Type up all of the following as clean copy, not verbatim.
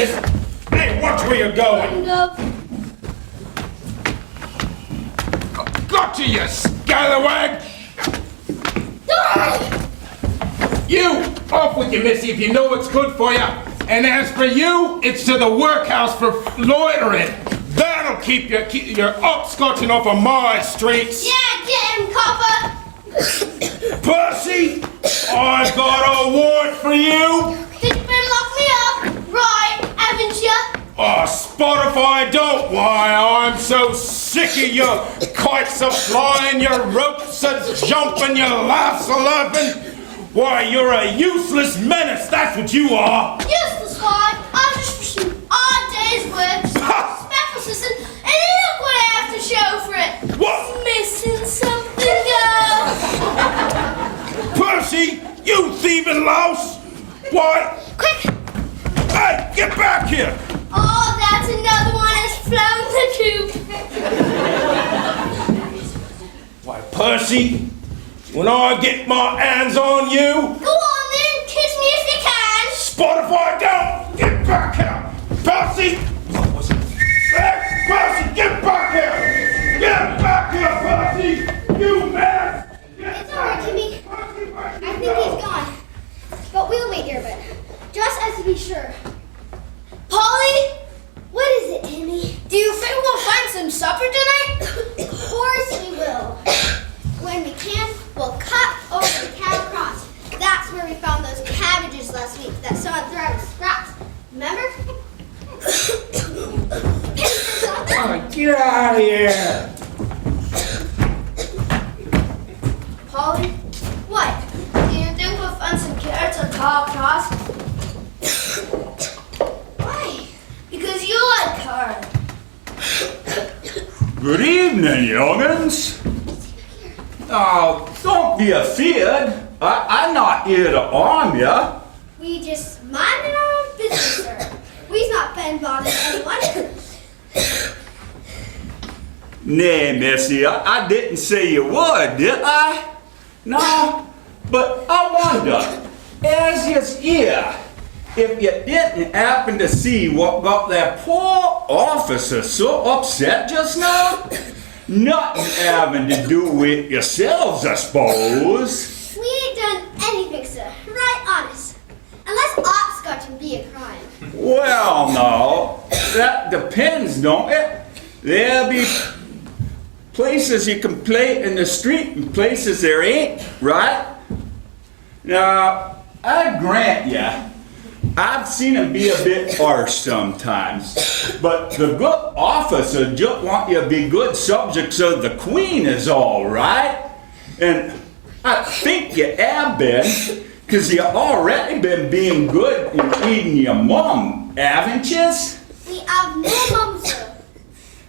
miss. Hey, watch where you're going. Gotcha, you scallywag! You, off with you, missy, if you know what's good for you. And as for you, it's to the workhouse for loitering. That'll keep your upscotching off of my streets. Yeah, get him, copper! Percy, I've got a warrant for you. Did you better lock me up? Right, haven't you? Oh, spot if I don't. Why, I'm so sick of your kites a-flying, your ropes a-jumping, your laughs a-laughing. Why, you're a useless menace, that's what you are. Useless why? I'm just pushing our day's work. Special assistant, and look what I have to show for it. What? Missing something else. Percy, you thieving louse. Why? Quick! Hey, get back here. Oh, that's another one that's flown the coop. Why, Percy, when I get my hands on you... Go on then, kiss me if you can. Spot if I don't. Get back here. Percy! What was it? Hey, Percy, get back here. Get back here, Percy. You man. It's all right, Timmy. I think he's gone. But we'll wait here a bit. Just as to be sure. Polly? What is it, Timmy? Do you think we'll find some supper tonight? Of course we will. When we can, we'll cut over the cow cross. That's where we found those cabbages last week that someone threw out as scraps. Remember? Oh, get out of here. Polly? What? Do you think we'll find some carrots on cow cross? Why? Because you like carrot. Good evening, young'uns. Oh, don't be afeard. I'm not here to harm ya. We just minding our own business, sir. We's not been bothering anyone. Nay, Missy, I didn't say you would, did I? No, but I wonder, as you's here, if you didn't happen to see what got that poor officer so upset just now? Nothing having to do with yourselves, I suppose. We ain't done anything, sir. Right honest. Unless opscotching be a crime. Well, no, that depends, don't it? There'll be places you can play in the street and places there ain't, right? Now, I grant ya, I've seen him be a bit harsh sometimes, but the good officer just want you to be good subjects of the Queen is all right. And I think you have been, because you already been being good in eating your mum, haven't you? We have no mum, sir.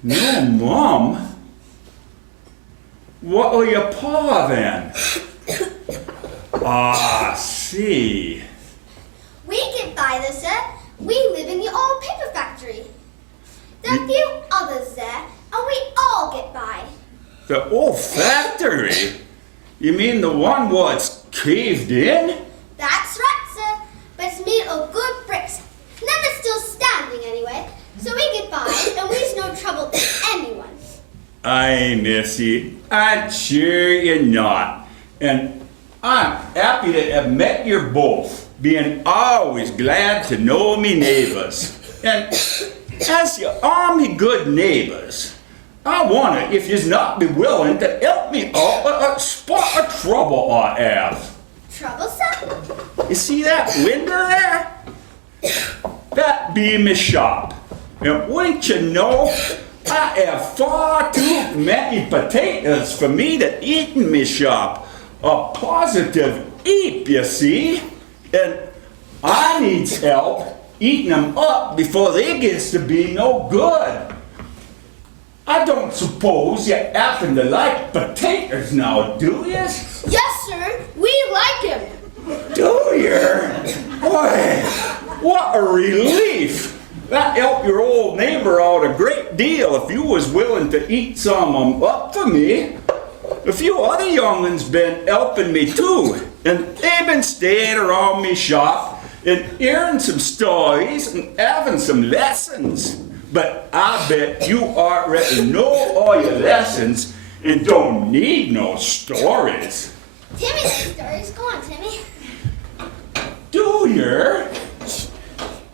No mum? What are your pa then? Ah, see. We get by though, sir. We live in the old paper factory. There are a few others there, and we all get by. The old factory? You mean the one what's caved in? That's right, sir. But it's made of good bricks. And then it's still standing anyway. So we get by, and we's no trouble to anyone. Aye, Missy, I'm sure you're not. And I'm happy to have met you both, being always glad to know me neighbors. And as you are me good neighbors, I wonder if you'd not be willing to help me out a spot of trouble I have. Trouble, sir? You see that window there? That be my shop. And wouldn't you know, I have far too many potatoes for me to eat in my shop. A positive heap, you see. And I needs help eating them up before they gets to be no good. I don't suppose you happen to like potatoes now, do you? Yes, sir. We like him. Do you? Boy, what a relief. That helped your old neighbor out a great deal if you was willing to eat some of 'em up for me. A few other young'uns been helping me too, and they've been staying around me shop and hearing some stories and having some lessons. But I bet you already know all your lessons and don't need no stories. Timmy likes stories. Go on, Timmy. Do you?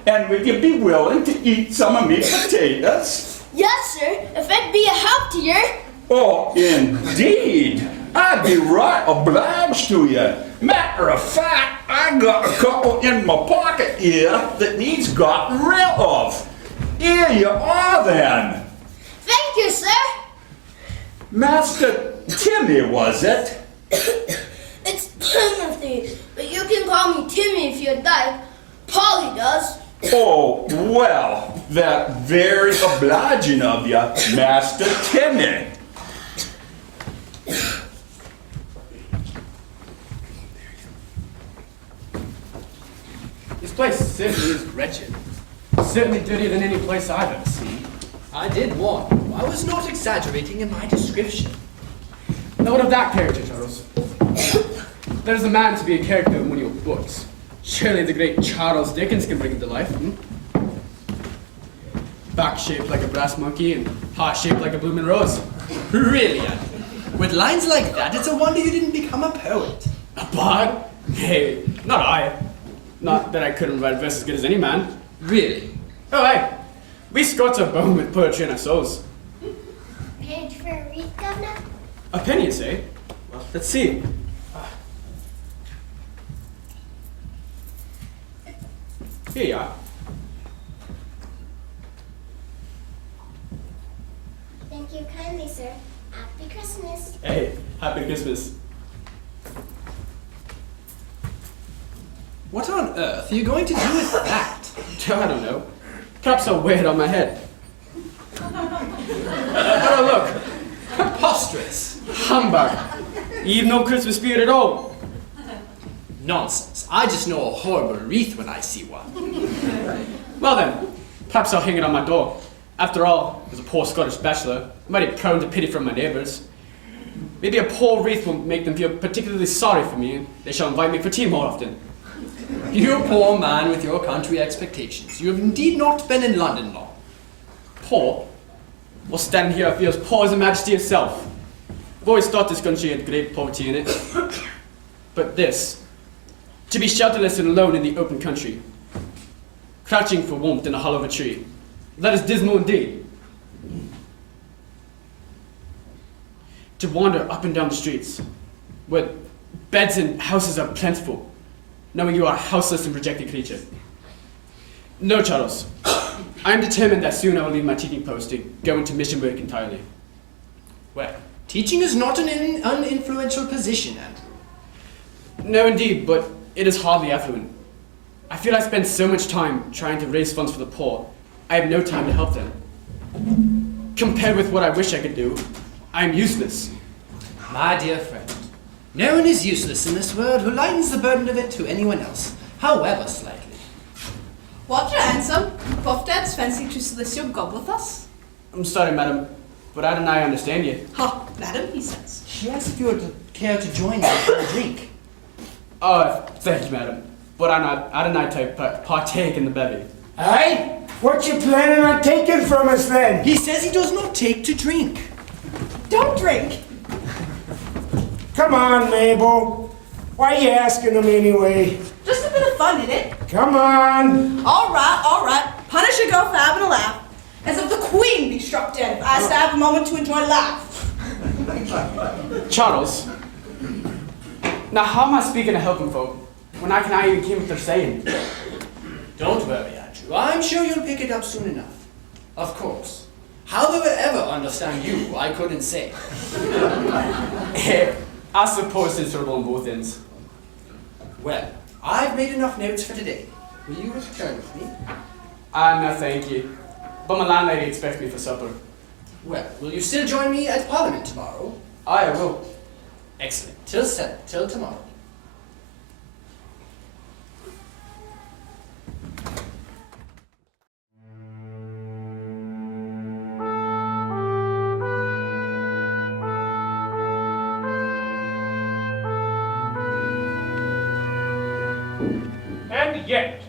And would you be willing to eat some of me potatoes? Yes, sir. If it'd be a help to you. Oh, indeed. I'd be right obliged to you. Matter of fact, I got a couple in my pocket here that needs gotten rid of. Here you are then. Thank you, sir. Master Timmy, was it? It's Timothy, but you can call me Timmy if you'd like. Polly does. Oh, well, that very obliging of you, Master Timmy. This place certainly is wretched. Certainly dirtier than any place I've ever seen. I did warn you. I was not exaggerating in my description. Now what of that character, Charles? There's a man to be a character in one of your books. Surely the great Charles Dickens can bring it to life, Back shaped like a brass monkey and heart shaped like a blooming rose. Really, Anthony? With lines like that, it's a wonder you didn't become a poet. A bard? Hey, not I. Not that I couldn't write verse as good as any man. Really? Oh, hey, we Scots are born with poetry in our souls. Page for a read, Governor? A penny, you say? Well, let's see. Here you are. Thank you kindly, sir. Happy Christmas. Hey, happy Christmas. What on earth are you going to do with that? I don't know. Perhaps I'll wear it on my head. Oh, look. Preposterous. Humbug. You've no Christmas spirit at all. Nonsense. I just know a horrible wreath when I see one. Well then, perhaps I'll hang it on my door. After all, as a poor Scottish bachelor, I'm mighty prone to pity from my neighbours. Maybe a poor wreath will make them feel particularly sorry for me, and they shall invite me for tea more often. You poor man with your country expectations. You have indeed not been in London long. Poor? Well, standing here I feel as poor as Her Majesty herself. I've always thought this country had great poverty in it. But this, to be shelterless and alone in the open country, crouching for warmth in the hollow of a tree, that is dismal indeed. To wander up and down the streets, where beds and houses are plentiful, knowing you are a houseless and rejected creature. No, Charles. I am determined that soon I will leave my teaching post to go into mission work entirely. Well, teaching is not an uninfluential position, Andrew. No, indeed, but it is hardly affluent. I feel I spend so much time trying to raise funds for the poor, I have no time to help them. Compared with what I wish I could do, I am useless. My dear friend, no one is useless in this world who lightens the burden of it to anyone else, however slightly. What, ransom? Puff Dad's fancy to slice your gob with us? I'm sorry, madam, but I don't understand you. Ha, madam, he says. She asked if you would care to join me for a drink. Oh, thank you, madam, but I don't partake in the bevy. Aye? What you planning on taking from us then? He says he does not take to drink. Don't drink. Come on, Mabel. Why are you asking him anyway? Just a bit of fun in it. Come on. All right. Punish a go for having a laugh. As if the Queen be struck dead if I was to have a moment to enjoy life. Charles, now how am I speaking to helping folk when I cannot even hear what they're saying? Don't worry, Andrew. I'm sure you'll pick it up soon enough. Of course. How they will ever understand you, I couldn't say. I suppose it's sort of on both ends. Well, I've made enough notes for today. Will you return with me? No, thank you. But my landlady expects me for supper. Well, will you still join me at Parliament tomorrow? I will. Excellent. Till tomorrow. And yet,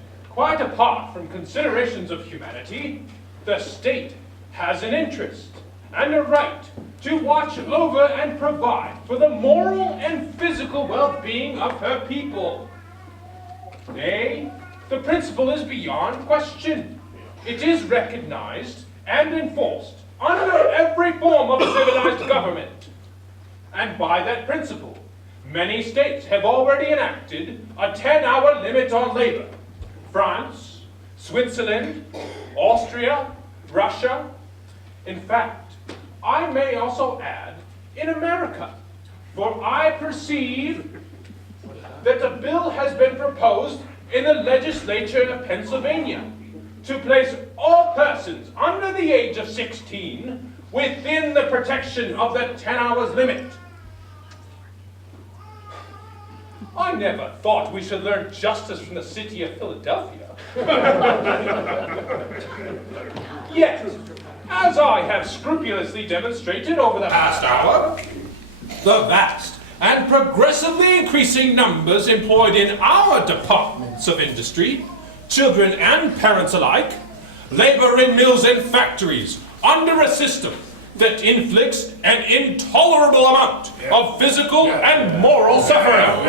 quite apart from considerations of humanity, the state has an interest and a right to watch over and provide for the moral and physical well-being of her people. Nay, the principle is beyond question. It is recognized and enforced under every form of civilized government. And by that principle, many states have already enacted a 10-hour limit on labor. France, Switzerland, Austria, Russia. In fact, I may also add, in America, for I perceive that a bill has been proposed in the legislature of Pennsylvania to place all persons under the age of 16 within the protection of the 10 hours limit. I never thought we should learn justice from the city of Philadelphia. Yet, as I have scrupulously demonstrated over the past hour, the vast and progressively increasing numbers employed in our departments of industry, children and parents alike, labor in mills and factories under a system that inflicts an intolerable amount of physical and moral suffering.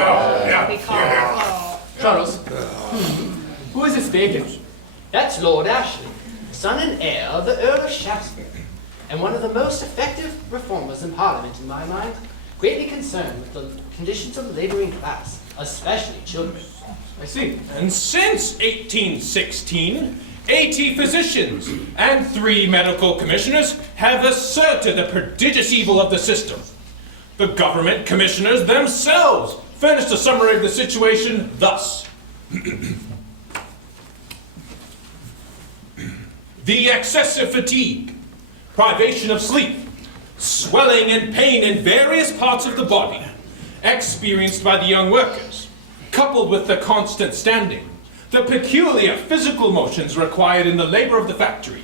Charles, who is this speaking? That's Lord Ashley, son and heir of the Earl of Shaftesbury, and one of the most effective reformers in Parliament in my mind, greatly concerned with the conditions of the laboring class, especially children. I see. And since 1816, 80 physicians and 3 medical commissioners have asserted the prodigious evil of the system. The government commissioners themselves furnished a summary of the situation thus. The excessive fatigue, privation of sleep, swelling and pain in various parts of the body experienced by the young workers, coupled with the constant standing, the peculiar physical motions required in the labor of the factory,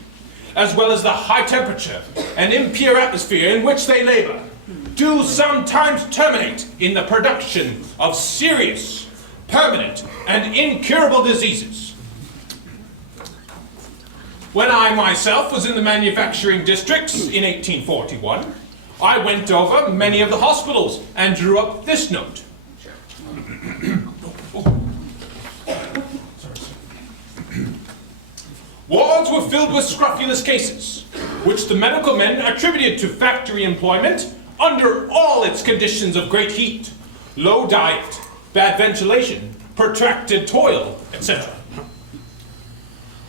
as well as the high temperature and impure atmosphere in which they labor, do sometimes terminate in the production of serious, permanent, and incurable diseases. When I myself was in the manufacturing districts in 1841, I went over many of the hospitals and drew up this note. Wards were filled with scrofulous cases, which the medical men attributed to factory employment under all its conditions of great heat, low diet, bad ventilation, protracted toil, etc.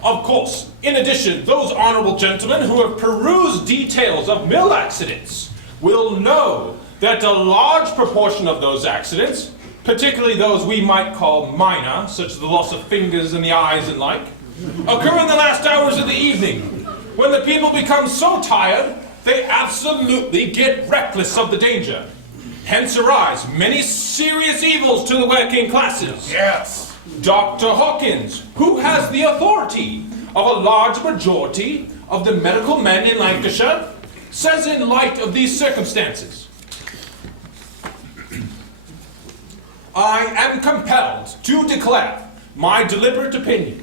Of course, in addition, those honorable gentlemen who have perused details of mill accidents will know that a large proportion of those accidents, particularly those we might call minor, such as the loss of fingers and the eyes and like, occur in the last hours of the evening, when the people become so tired, they absolutely get reckless of the danger. Hence arise many serious evils to the working classes. Yes. Dr. Hawkins, who has the authority of a large majority of the medical men in Lancashire, says in light of these circumstances, I am compelled to declare my deliberate opinion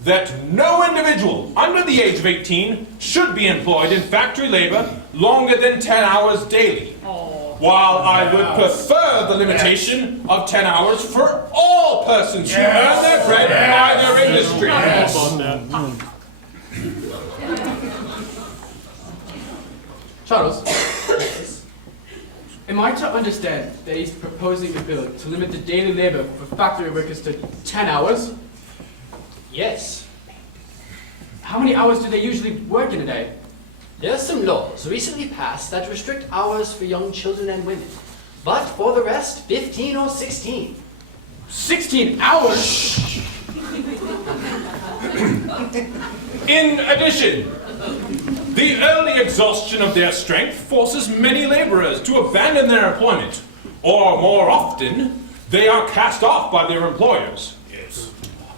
that no individual under the age of 18 should be employed in factory labor longer than 10 hours daily, while I would prefer the limitation of 10 hours for all persons who earn their bread by their industry. Charles, am I to understand that he's proposing a bill to limit the daily labor for factory workers to 10 hours? Yes, How many hours do they usually work in a day? there are some laws recently passed that restrict hours for young children and women, but for the rest, 15 or 16. 16 hours? In addition, the early exhaustion of their strength forces many laborers to abandon their employment, or more often, they are cast off by their employers. Yes.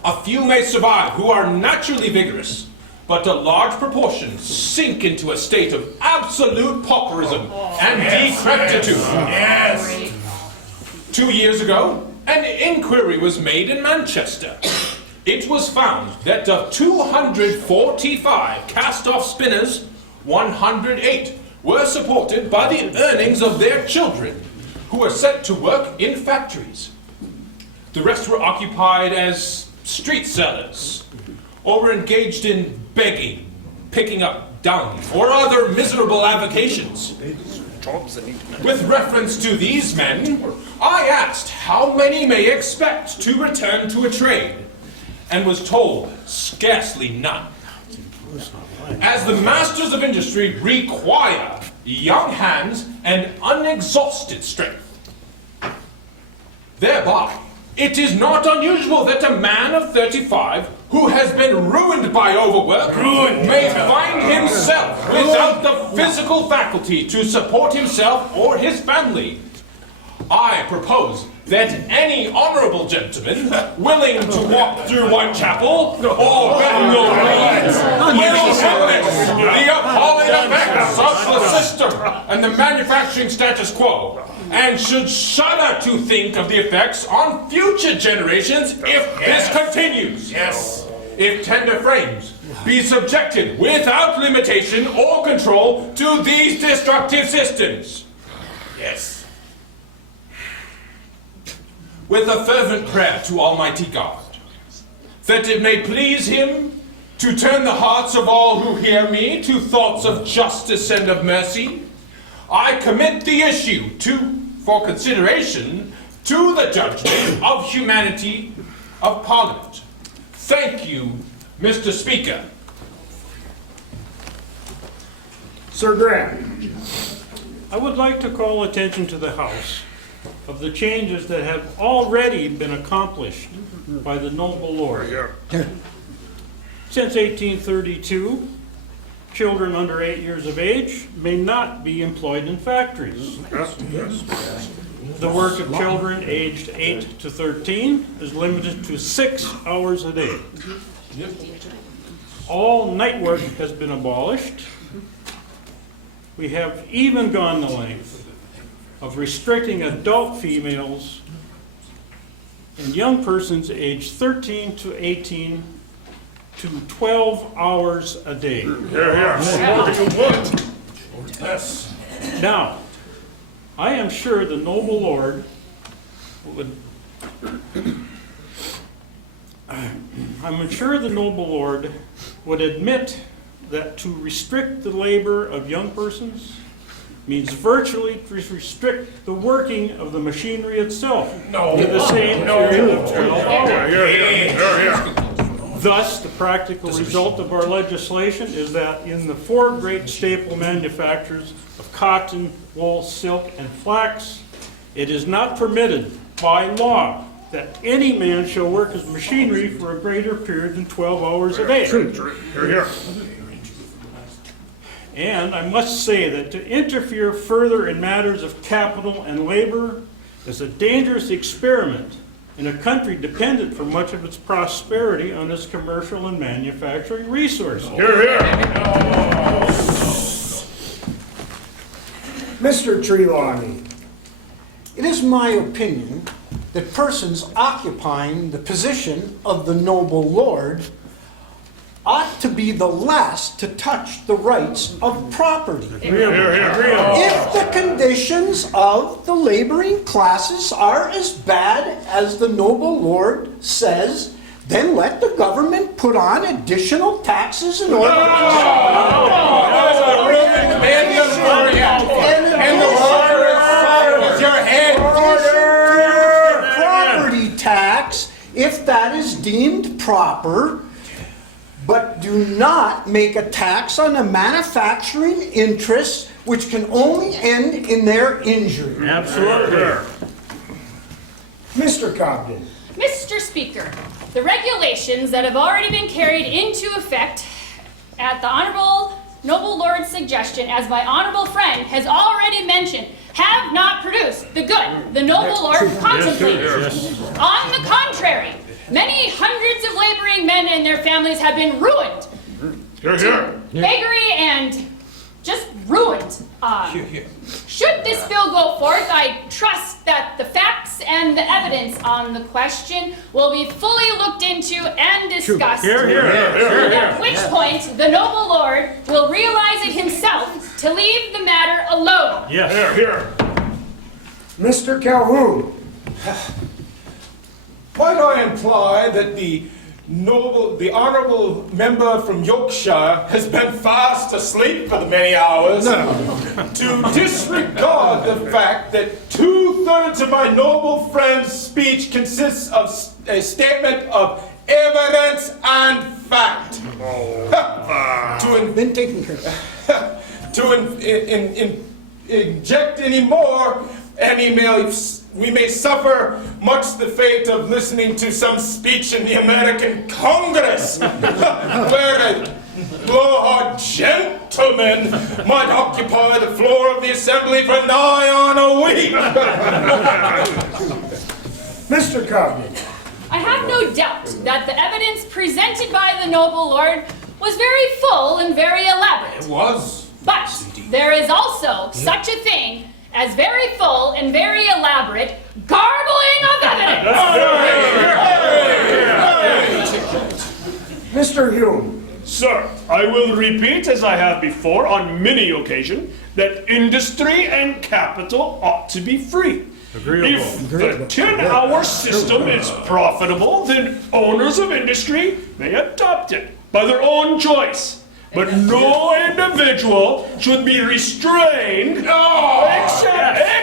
A few may survive who are naturally vigorous, but a large proportion sink into a state of absolute pauperism and decrepitude. Yes. 2 years ago, an inquiry was made in Manchester. it was found that of 245 cast-off spinners, 108 were supported by the earnings of their children, who were sent to work in factories. The rest were occupied as street sellers, or were engaged in begging, picking up dung, or other miserable avocations. With reference to these men, I asked how many may expect to return to a trade, and was told scarcely none. As the masters of industry require young hands and unexhausted strength. Thereby, it is not unusual that a man of 35 who has been ruined by overwork may find himself without the physical faculty to support himself or his family. I propose that any honorable gentleman willing to walk through Whitechapel or Bethel Reeds will witness the appalling effects of the system and the manufacturing status quo, and should shudder to think of the effects on future generations if this continues. Yes. If tender frames be subjected without limitation or control to these destructive systems. Yes. With a fervent prayer to Almighty God, that it may please Him to turn the hearts of all who hear me to thoughts of justice and of mercy, I commit the issue for consideration to the judgment of humanity of Parliament. Thank you, Mr. Speaker. Sir Grant. I would like to call attention to the House of the changes that have already been accomplished by the noble Lord. Since 1832, children under 8 years of age may not be employed in factories. The work of children aged 8 to 13 is limited to 6 hours a day. All night work has been abolished. We have even gone the length of restricting adult females and young persons aged 13 to 18 to 12 hours a day. Yes. Now, I am sure the noble Lord would admit that to restrict the labor of young persons means virtually to restrict the working of the machinery itself to the same period of 12 hours. Thus, the practical result of our legislation is that in the 4 great staple manufacturers of cotton, wool, silk, and flax, it is not permitted by law that any man shall work his machinery for a greater period than 12 hours a day. And I must say that to interfere further in matters of capital and labor is a dangerous experiment in a country dependent for much of its prosperity on its commercial and manufacturing resources. Mr. Trelawney. It is my opinion that persons occupying the position of the noble Lord ought to be the last to touch the rights of property. If the conditions of the laboring classes are as bad as the noble Lord says, then let the government put on additional taxes in order property tax if that is deemed proper. But do not make a tax on the manufacturing interests, which can only end in their injury. Absolutely. Mr. Cobden. Mr. Speaker, the regulations that have already been carried into effect at the Honorable Noble Lord's suggestion, as my honorable friend has already mentioned, have not produced the good the Noble Lord contemplates. On the contrary, many hundreds of laboring men and their families have been ruined to beggary and just ruined. Should this bill go forth, I trust that the facts and the evidence on the question will be fully looked into and discussed. At which point, the noble lord will realize it himself to leave the matter alone. Yes. Here. Mr. Calhoun, Might I imply that the honourable member from Yorkshire has been fast asleep for the many hours to disregard the fact that 2/3 of my noble friend's speech consists of a statement of evidence and fact. Been taken care of. To inject any more, and we may suffer much the fate of listening to some speech in the American Congress, where a blowhard gentleman might occupy the floor of the assembly for nigh on a week. Mr. Cogman, I have no doubt that the evidence presented by the noble lord was very full and very elaborate. It was. But there is also such a thing as very full and very elaborate garbling of evidence. Mr. Hume, Sir, I will repeat, as I have before on many occasions, that industry and capital ought to be free. Agreeable. If the 10-hour system is profitable, then owners of industry may adopt it by their own choice. But no individual should be restrained except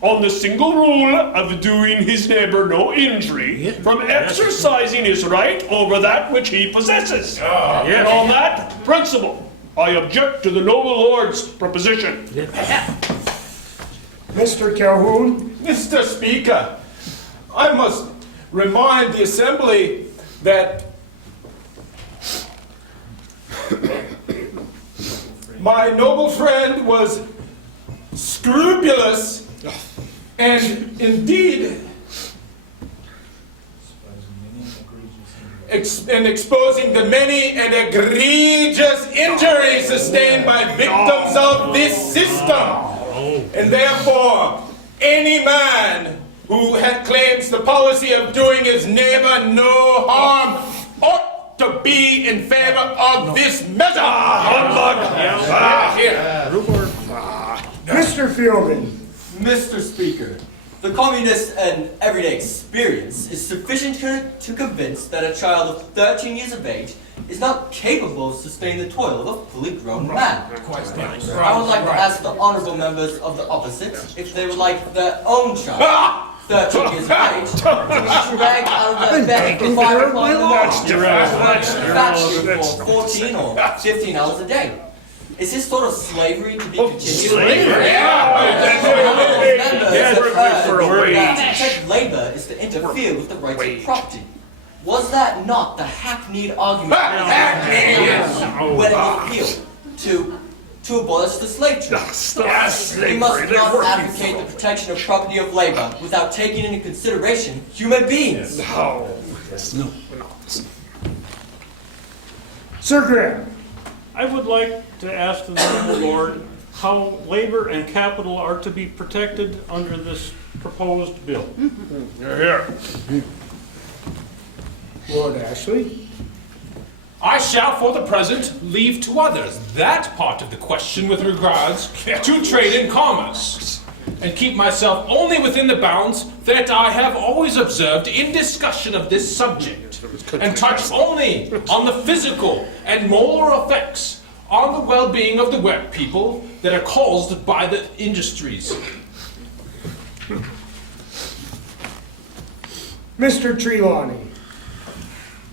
on the single rule of doing his neighbor no injury from exercising his right over that which he possesses. And on that principle, I object to the noble lord's proposition. Mr. Calhoun, Mr. Speaker, I must remind the Assembly that my noble friend was scrupulous and indeed in exposing the many and egregious injuries sustained by victims of this system. And therefore, any man who claims the policy of doing his neighbor no harm ought to be in favor of this measure. Mr. Fielding, Mr. Speaker, the communist and everyday experience is sufficient to convince that a child of 13 years of age is not capable of sustaining the toil of a fully grown man. I would like to ask the honorable members of the opposite if they would like their own child, 13 years of age, to be dragged out of their bed for 5 o'clock in the morning for 14 or 15 hours a day. Is this sort of slavery to be continued? Slavery? That to protect labor is to interfere with the rights of property. Was that not the hackneyed argument when it was appealed to abolish the slave trade? We must not advocate the protection of property of labor without taking into consideration human beings. Sir Graham, I would like to ask the noble lord how labor and capital are to be protected under this proposed bill. Lord Ashley, I shall, for the present, leave to others that part of the question with regards to trade and commerce, and keep myself only within the bounds that I have always observed in discussion of this subject, and touch only on the physical and moral effects on the well-being of the work people that are caused by the industries. Mr. Trelawney,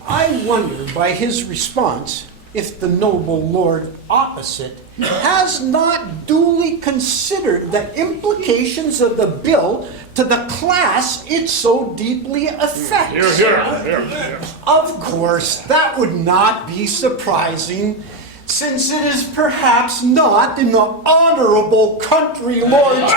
I wonder by his response if the noble lord opposite has not duly considered the implications of the bill to the class it so deeply affects. Of course, that would not be surprising, since it is perhaps not in the honorable country lord's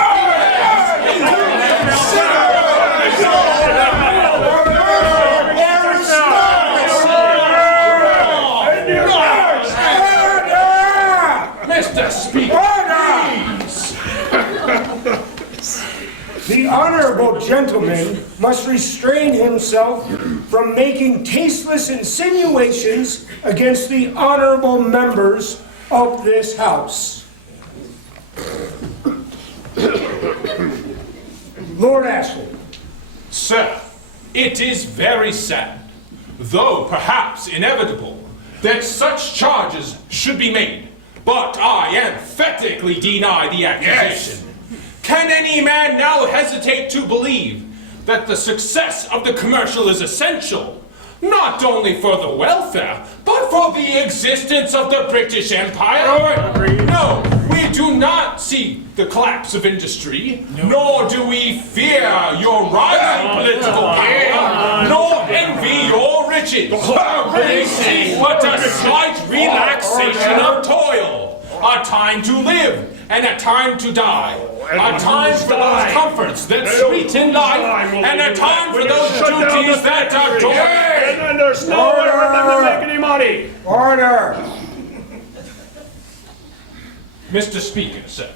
gentleman must restrain himself from making tasteless insinuations against the honorable members of this house. Lord Ashley. Sir, it is very sad, though perhaps inevitable, that such charges should be made. But I emphatically deny the accusation. Can any man now hesitate to believe that the success of the commercial is essential, not only for the welfare, but for the existence of the British Empire? No, we do not see the collapse of industry, nor do we fear your rising political power, nor envy your riches. We seek but a slight relaxation of toil, a time to live and a time to die, a time for those comforts that sweeten life, and a time for those duties that adorn. And then there's nowhere for them to make any money. Order! Mr. Speaker, sir,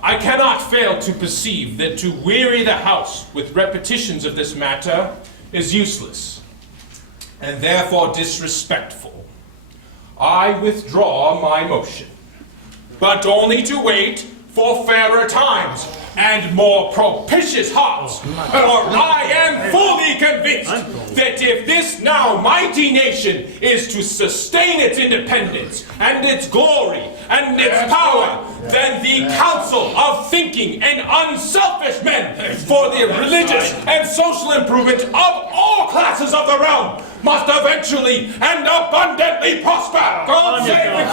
I cannot fail to perceive that to weary the House with repetitions of this matter is useless, and therefore disrespectful. I withdraw my motion, but only to wait for fairer times and more propitious hearts, for I am fully convinced that if this now mighty nation is to sustain its independence and its glory and its power, then the council of thinking and unselfish men for the religious and social improvement of all classes of the realm must eventually and abundantly prosper. God save the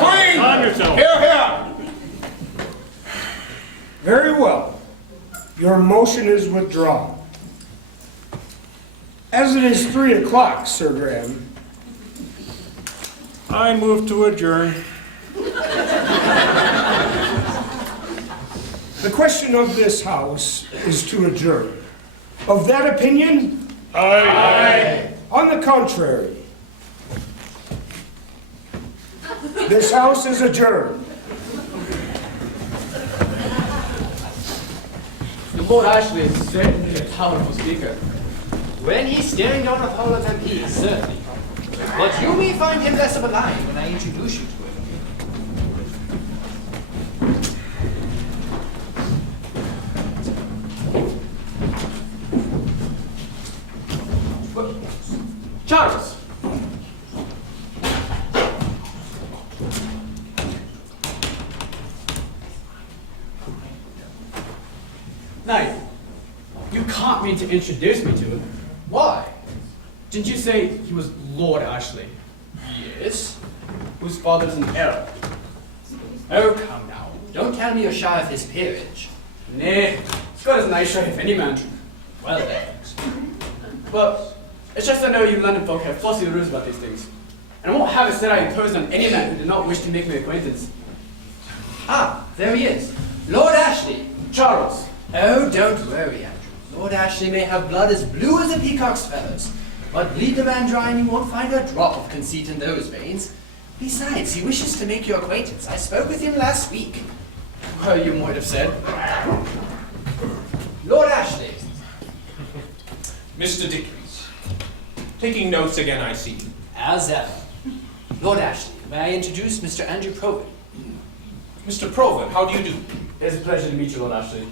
Queen! Hear, hear! Very well. Your motion is withdrawn. As it is 3 o'clock, Sir Graham, I move to adjourn. the question of this house is to adjourn. Of that opinion? Aye. On the contrary, this house is adjourned. Lord Ashley is certainly a powerful speaker. When he's staring down a hall of MPs, certainly. But you may find him less of a lion when I introduce you to him. Charles! Knight, you can't mean to introduce me to him. Why? Didn't you say he was Lord Ashley? Yes? Whose father's an heir? Oh, come now. Don't tell me you're shy of his peerage. Nay, he's got as nice shot if any man. Well then. But it's just I know you London folk have fussy rules about these things. And I won't have it said I imposed on any man who did not wish to make my acquaintance. Ah, there he is. Lord Ashley. Charles! Oh, don't worry, Andrew. Lord Ashley may have blood as blue as a peacock's feathers, but bleed the man dry and you won't find a drop of conceit in those veins. Besides, he wishes to make your acquaintance. I spoke with him last week. Well, you might have said. Lord Ashley. Mr. Dickens, taking notes again, I see. As ever. Lord Ashley, may I introduce Mr. Andrew Provan? Mr. Provan, how do you do? It's a pleasure to meet you, Lord Ashley.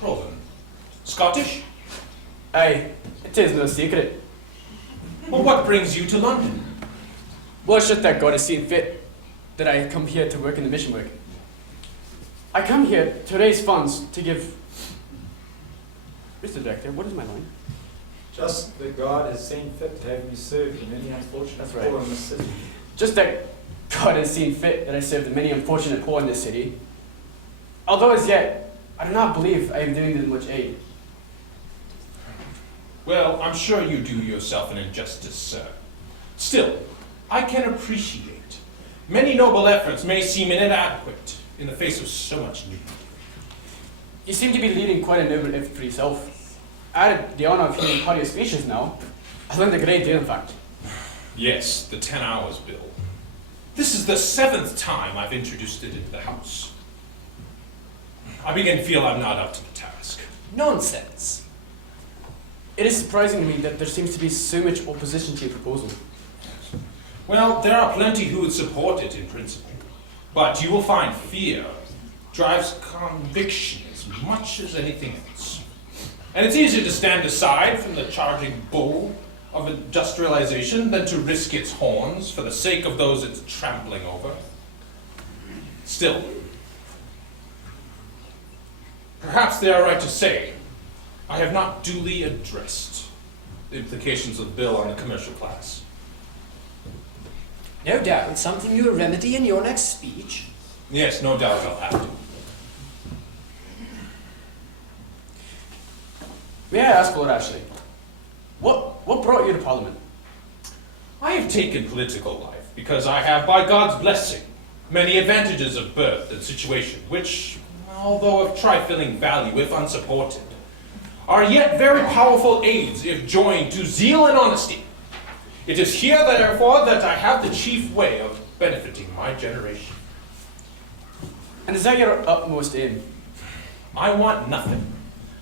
Provan. Scottish? Aye, it is no secret. Well, what brings you to London? Well, it's just that God has seen fit that I come here to work in the mission work. I come here to raise funds to give... Mr. Director, what is my line? Just that God has seen fit to have you serve the many unfortunate That's right. poor in this city. Just that God has seen fit that I serve the many unfortunate poor in this city. Although as yet, I do not believe I am doing them much aid. Well, I'm sure you do yourself an injustice, sir. Still, I can appreciate. Many noble efforts may seem inadequate in the face of so much need. You seem to be leading quite a noble effort for yourself. I had the honor of hearing part of your speeches now. I learned a great deal, in fact. Yes, the 10 hours bill. This is the 7th time I've introduced it into the House. I begin to feel I'm not up to the task. Nonsense. It is surprising to me that there seems to be so much opposition to your proposal. Well, there are plenty who would support it in principle. But you will find fear drives conviction as much as anything else. And it's easier to stand aside from the charging bull of industrialization than to risk its horns for the sake of those it's trampling over. Still, perhaps they are right to say, I have not duly addressed the implications of the bill on the commercial class. No doubt it's something you'll remedy in your next speech. Yes, no doubt I'll have to. May I ask, Lord Ashley, what brought you to Parliament? I have taken political life because I have, by God's blessing, many advantages of birth and situation, which, although of trifling value if unsupported, are yet very powerful aids if joined to zeal and honesty. It is here, therefore, that I have the chief way of benefiting my generation. And is that your utmost aim? I want nothing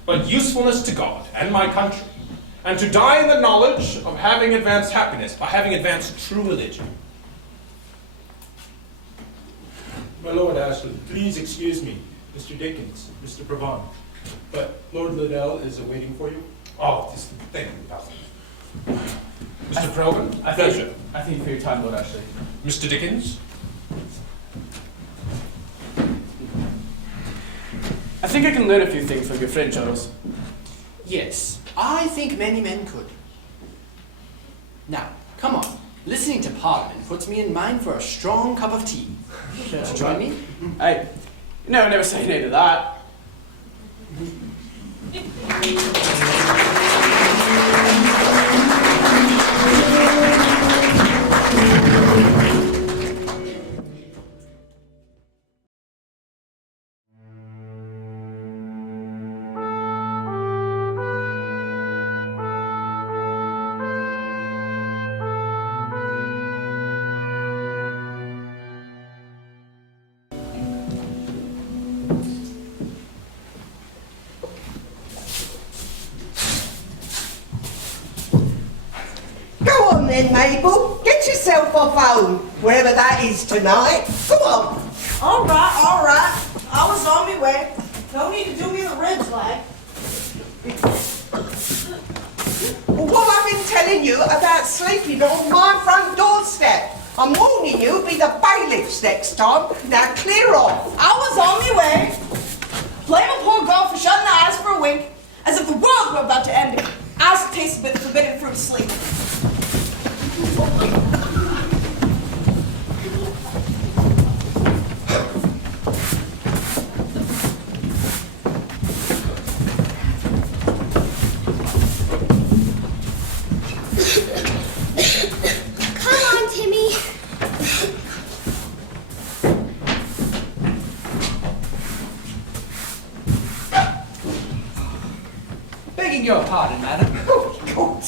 but usefulness to God and my country, and to die in the knowledge of having advanced happiness by having advanced true religion. My Lord Ashley, please excuse me, Mr. Dickens, Mr. Provon, but Lord Liddell is awaiting for you. Oh, thank you. Mr. Progan, pleasure. I thank you for your time, Lord Ashley. Mr. Dickens? I think I can learn a few things from your friend, Charles. Yes, I think many men could. Now, come on. Listening to Parliament puts me in mind for a strong cup of tea. Would you join me? Never say no to that. Then, Mabel, get yourself off home, wherever that is tonight. Come on. All right. I was on my way. No need to do me the ribs, like. Well, what I've been telling you about sleeping on my front doorstep. I'm warning you, it'll be the bailiffs next time. Now clear off. I was on my way. Blame a poor girl for shutting her eyes for a wink, as if the world were about to end. Eyes taste a bit of forbidden fruit sleep. Begging your pardon, madam. Oh, God.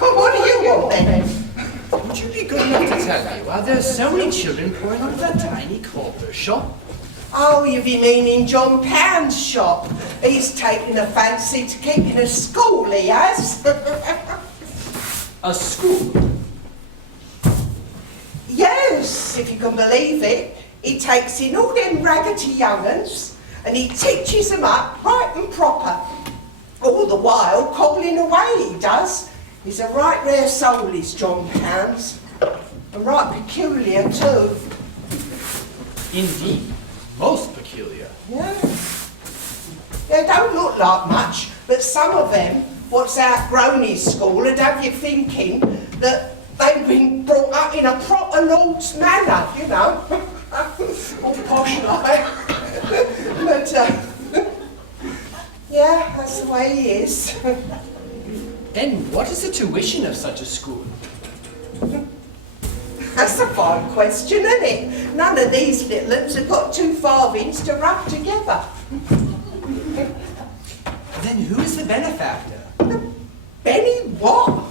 What do you want then? Would you be good enough to tell me why there's so many children pouring out of that tiny corner shop? Oh, you be meaning John Pound's shop. He's taken a fancy to keeping a school, he has. A school? Yes, if you can believe it. He takes in all them raggedy young'uns and he teaches them up right and proper. All the while cobbling away, he does. He's a right rare soul, is John Pounds. And right peculiar, too. Indeed. Most peculiar. Yeah. They don't look like much, but some of them, what's outgrown his school, would have you thinking that they've been brought up in a proper lord's manner, you know. All posh like. But, yeah, that's the way he is. Then what is the tuition of such a school? That's a fine question, isn't it? None of these little uns have got 2 farthings to rub together. Then who is the benefactor? Benny what?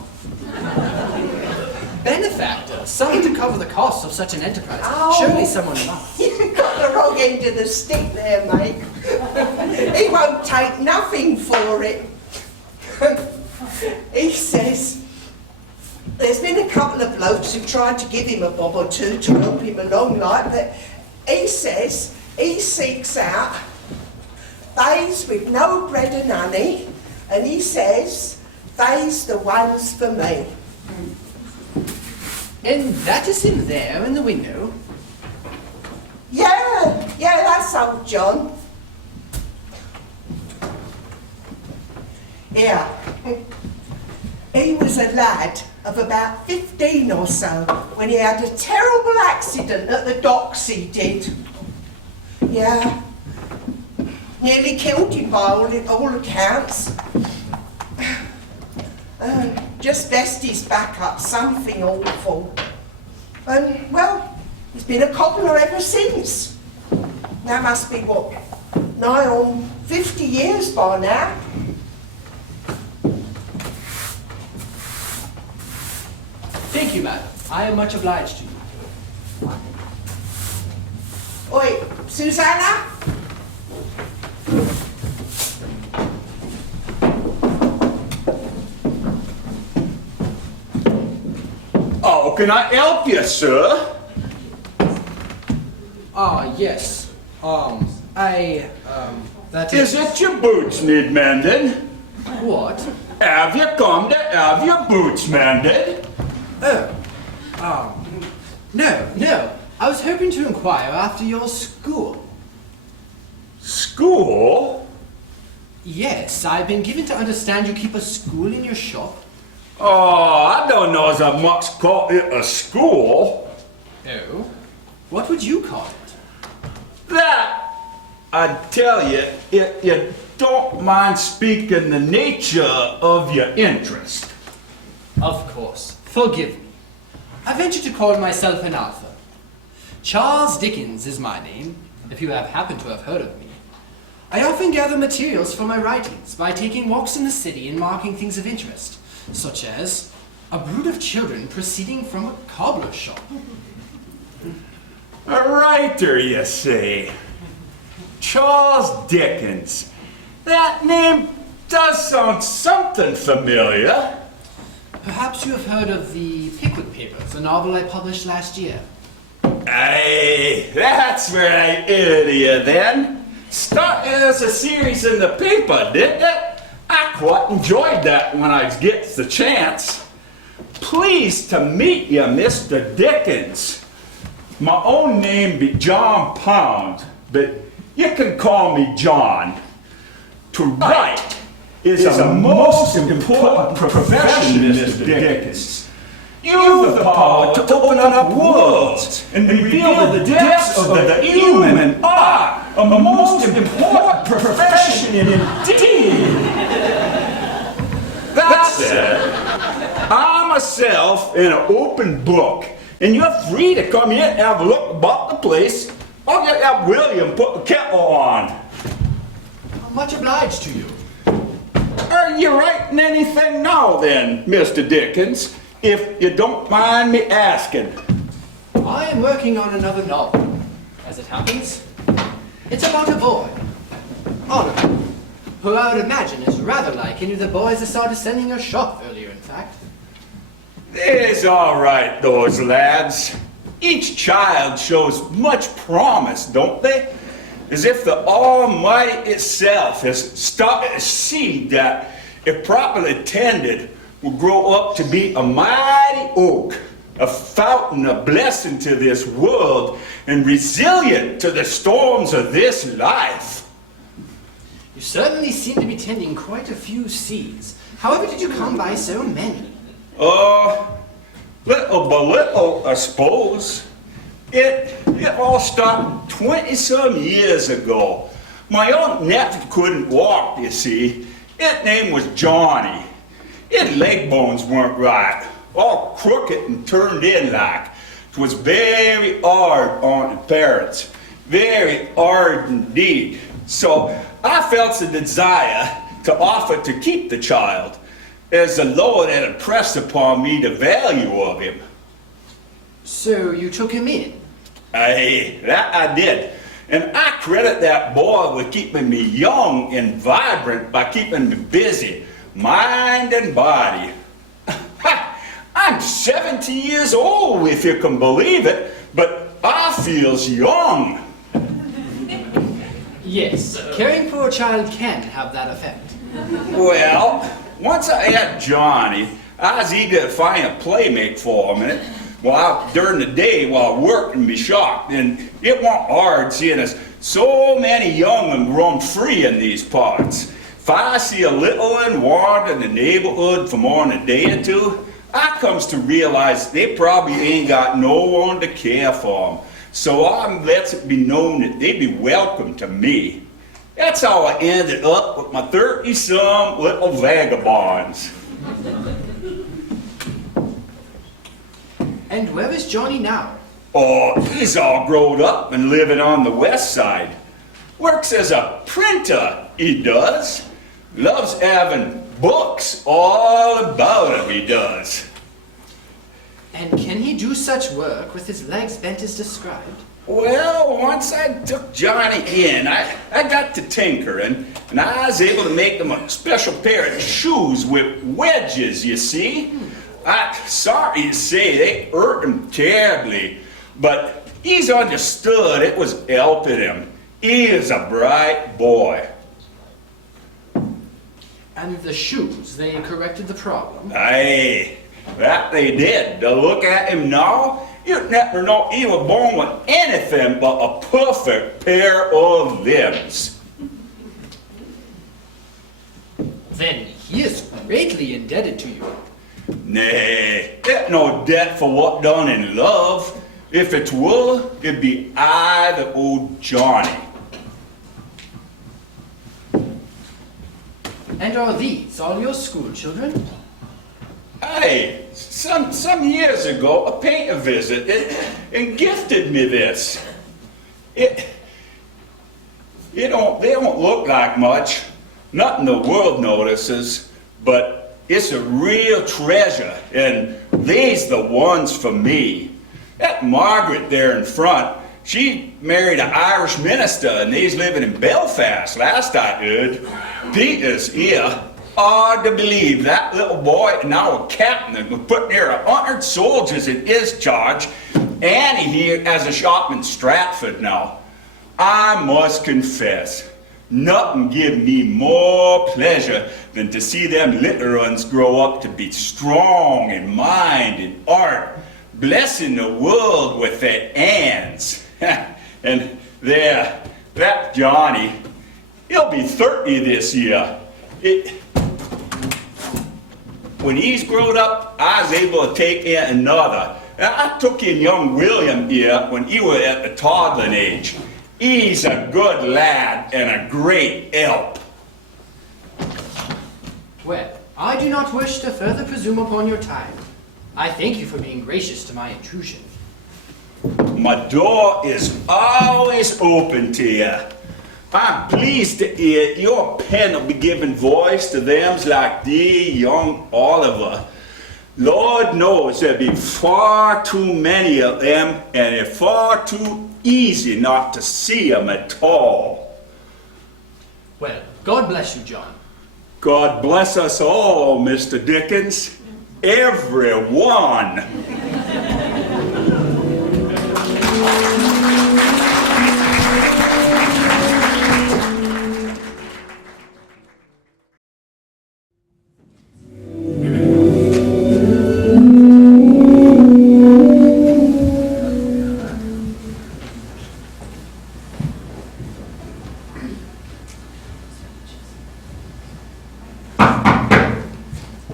Benefactor? Someone to cover the costs of such an enterprise. Oh. Surely someone must. You've got the wrong end of the stick there, mate. He won't take nothing for it. He says there's been a couple of blokes who tried to give him a bob or two to help him along like that. He says he seeks out they's with no bread and honey, and he says they's the ones for me. And that is him there in the window? Yeah, that's old John. Yeah. He was a lad of about 15 or so when he had a terrible accident at the docks, he did. Yeah. Nearly killed him by all accounts. Just messed his back up, something awful. And, well, he's been a cobbler ever since. That must be, what, nigh on 50 years by now. Thank you, madam. I am much obliged to you. Oi, Susanna? Oh, can I help you, sir? Yes. That Is it your boots need mending? What? Have you come to have your boots mended? No. I was hoping to inquire after your school. School? Yes, I've been given to understand you keep a school in your shop. Oh, I don't know as I must call it a school. Oh? What would you call it? That, I tell you, if you don't mind speaking the nature of your interest. Of course. Forgive me. I venture to call myself an author. Charles Dickens is my name, if you have happened to have heard of me. I often gather materials for my writings by taking walks in the city and marking things of interest, such as a brood of children proceeding from a cobbler's shop. A writer, you say? Charles Dickens. That name does sound something familiar. Perhaps you have heard of the Pickwick Papers, a novel I published last year. Aye, that's where I heard you then. Started as a series in the paper, didn't it? I quite enjoyed that when I gets the chance. Pleased to meet you, Mr. Dickens. My own name be John Pound, but you can call me John. To write is a most important profession, Mr. Dickens. You've the power to open up worlds and reveal the depths of the human art, a most important profession indeed. That said, I myself am an open book, and you're free to come in and have a look about the place. I'll get that William put the kettle on. I'm much obliged to you. Are you writing anything now then, Mr. Dickens? If you don't mind me asking. I am working on another novel, as it happens. It's about a boy, Oliver, who I would imagine is rather like any of the boys I saw descending your shop earlier, in fact. It's all right, those lads. Each child shows much promise, don't they? As if the Almighty itself has started a seed that, if properly tended, will grow up to be a mighty oak, a fountain of blessing to this world, and resilient to the storms of this life. You certainly seem to be tending quite a few seeds. However did you come by so many? Little by little, I suppose. It all started 20-some years ago. My own nephew couldn't walk, you see. His name was Johnny. His leg bones weren't right, all crooked and turned in like. 'Twas very hard on the parents, very hard indeed. So I felt the desire to offer to keep the child, as the Lord had impressed upon me the value of him. So you took him in? Aye, that I did. And I credit that boy with keeping me young and vibrant by keeping me busy, mind and body. I'm 70 years old, if you can believe it, but I feels young. Yes, caring for a child can have that effect. Well, once I had Johnny, I was eager to find a playmate for him. And during the day while working me shop, and it wasn't hard seeing us so many young and roam free in these parts. If I see a little one wander in the neighborhood for more than a day or two, I comes to realize they probably ain't got no one to care for them. So I lets it be known that they be welcome to me. That's how I ended up with my 30-some little vagabonds. And where is Johnny now? Oh, he's all grown up and living on the west side. Works as a printer, he does. Loves having books all about him, he does. And can he do such work with his legs bent as described? Well, once I took Johnny in, I got to tinkering, and I was able to make him a special pair of shoes with wedges, you see. I'm sorry to say they hurt him terribly, but he's understood it was helping him. He is a bright boy. And the shoes, they corrected the problem? Aye, that they did. To look at him now, you'd never know he was born with anything but a perfect pair of limbs. Then he is greatly indebted to you. Nay, there's no debt for what done in love. If it were, it'd be I that owed Johnny. And are these all your school children? Hey, some years ago, a painter visited and gifted me this. They don't look like much, nothing the world notices, but it's a real treasure, and these the ones for me. That Margaret there in front, she married an Irish minister, and they's living in Belfast, last I heard. Peter's here. Hard to believe that little boy now a captain was put near 100 soldiers in his charge. Annie here has a shop in Stratford now. I must confess, nothing give me more pleasure than to see them little ones grow up to be strong in mind and art, blessing the world with their hands. And there, that Johnny, he'll be 30 this year. When he's grown up, I was able to take in another. I took in young William here when he was at the toddling age. He's a good lad and a great help. Well, I do not wish to further presume upon your time. I thank you for being gracious to my intrusion. My door is always open to you. I'm pleased to hear your pen will be giving voice to them like the young Oliver. Lord knows there'll be far too many of them, and it's far too easy not to see them at all. Well, God bless you, John. God bless us all, Mr. Dickens. Everyone.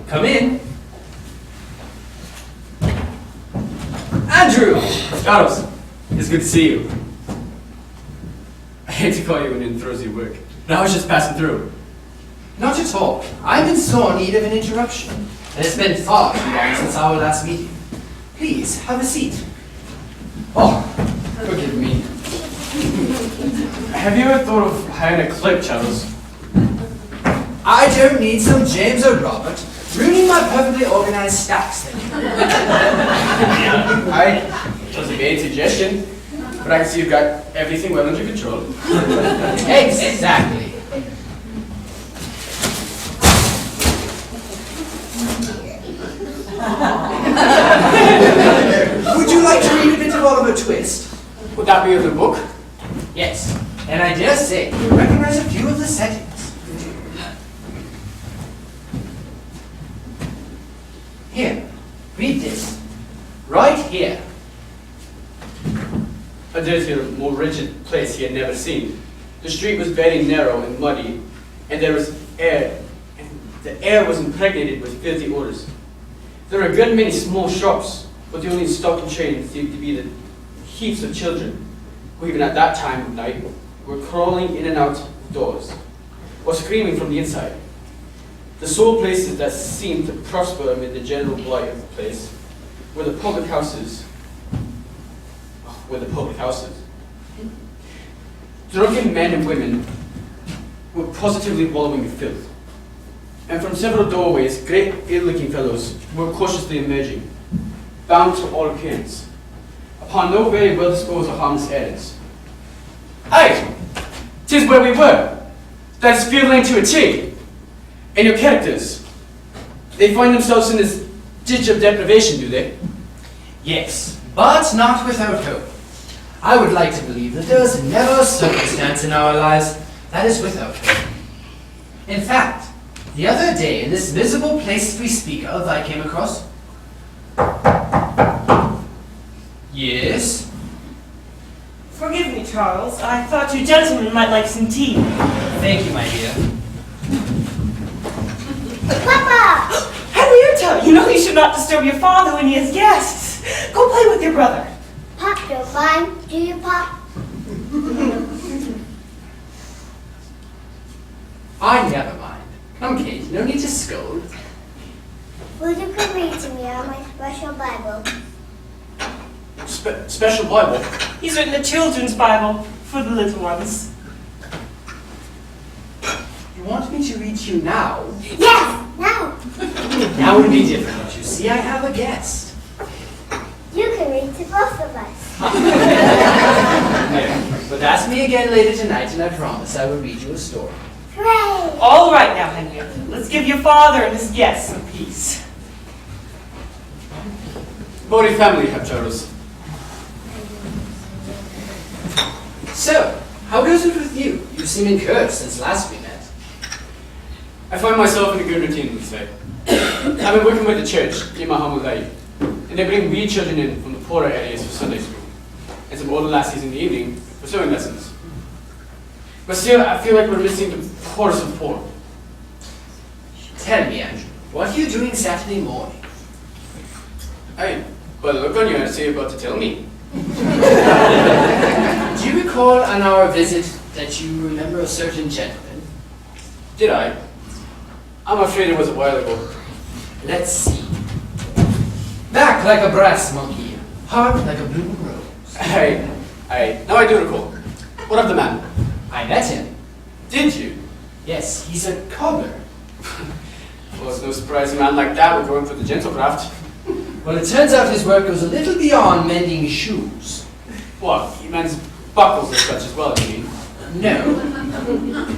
Come in. Andrew! Charles, it's good to see you. I hate to call you when it throws you work, but I was just passing through. Not at all. I'm in sore need of an interruption, and it's been far too long since our last meeting. Please, have a seat. Oh, forgive me. Have you ever thought of hiring a clip, Charles? I don't need some James or Robert ruining my perfectly organized stacks. I was a great suggestion. But I can see you've got everything well under control. Exactly. Would you like to read a bit of Oliver Twist? Would that be in the book? Yes, and I dare say you'll recognize a few of the settings. Here, read this. Right here. A dirtier, more rigid place he had never seen. The street was very narrow and muddy, and there was air, and the air was impregnated with filthy odors. There were a good many small shops, but the only stock in trade seemed to be the heaps of children, who even at that time of night were crawling in and out of doors, or screaming from the inside. The sole places that seemed to prosper amid the general blight of the place were the public houses. Drunken men and women were positively wallowing in filth, and from several doorways, great ill-looking fellows were cautiously emerging, bound to all appearance, upon no very well-disposed or harmless errands. Aye, 'tis where we were. That's field lane to a T. And your characters, they find themselves in this ditch of deprivation, do they? Yes, but not without hope. I would like to believe that there is never a circumstance in our lives that is without hope. In fact, the other day in this miserable place we speak of, I came across... Yes? Forgive me, Charles. I thought you gentlemen might like some tea. Thank you, my dear. Papa! Henrietta, you know you should not disturb your father when he has guests. Go play with your brother. Pop don't mind, do you, Pop? I never mind. Come, Kate, no need to scold. Will you come read to me out of my special Bible? Special Bible? He's written a children's Bible for the little ones. You want me to read to you now? Yes, now. Now would be different. You see, I have a guest. You can read to both of us. But ask me again later tonight, and I promise I will read you a story. Hooray! All right now, Henrietta. Let's give your father and his guests some peace. Body family, Herr Charles. So, how goes it with you? You seem encouraged since last we met. I find myself in a good routine, let's say. I've been working with the church near my humble life, and they bring wee children in from the poorer areas for Sunday school, and some older lassies in the evening for sewing lessons. But still, I feel like we're missing the poorest of poor. Tell me, Andrew, what are you doing Saturday morning? Aye, well, look on you and say you're about to tell me. Do you recall on our visit that you remember a certain gentleman? Did I? I'm afraid it was a while ago. Let's see. Back like a brass monkey, heart like a blooming rose. Aye, now I do recall. What of the man? I met him. Did you? Yes, he's a cobbler. Well, it's no surprise a man like that would go in for the gentle craft. Well, it turns out his work goes a little beyond mending shoes. What, he mends buckles and such as well, you mean? No.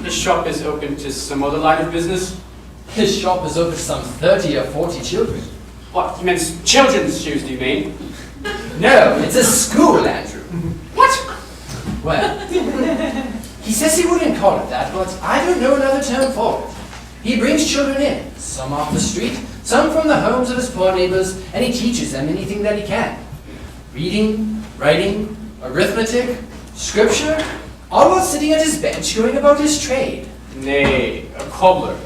His shop is open to some other line of business? His shop is open to some 30 or 40 children. What, he mends children's shoes, do you mean? No, it's a school, Andrew. What? Well, he says he wouldn't call it that, but I don't know another term for it. He brings children in, some off the street, some from the homes of his poor neighbors, and he teaches them anything that he can. Reading, writing, arithmetic, scripture, all while sitting at his bench going about his trade. Nay, a cobbler.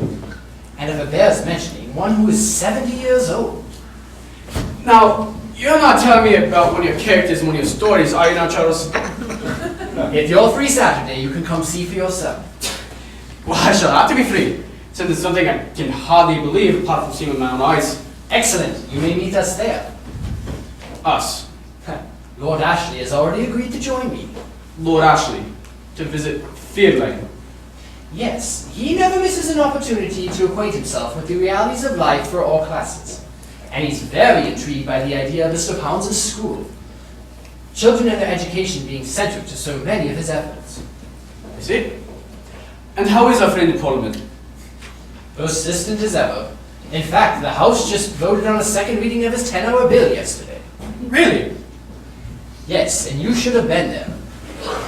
And if it bears mentioning, one who is 70 years old. Now, you're not telling me about one of your characters and one of your stories, are you now, Charles? If you're free Saturday, you can come see for yourself. Well, I shall have to be free, since it's something I can hardly believe apart from seeing with my own eyes. Excellent. You may meet us there. Us? Lord Ashley has already agreed to join me. Lord Ashley? To visit Field Lane? Yes, he never misses an opportunity to acquaint himself with the realities of life for all classes. And he's very intrigued by the idea of Mr. Pounds' school. children and their education being central to so many of his efforts. I see. And how is our friend in Parliament? Persistent as ever. In fact, the House just voted on a second reading of his 10-hour bill yesterday. Really? Yes, and you should have been there.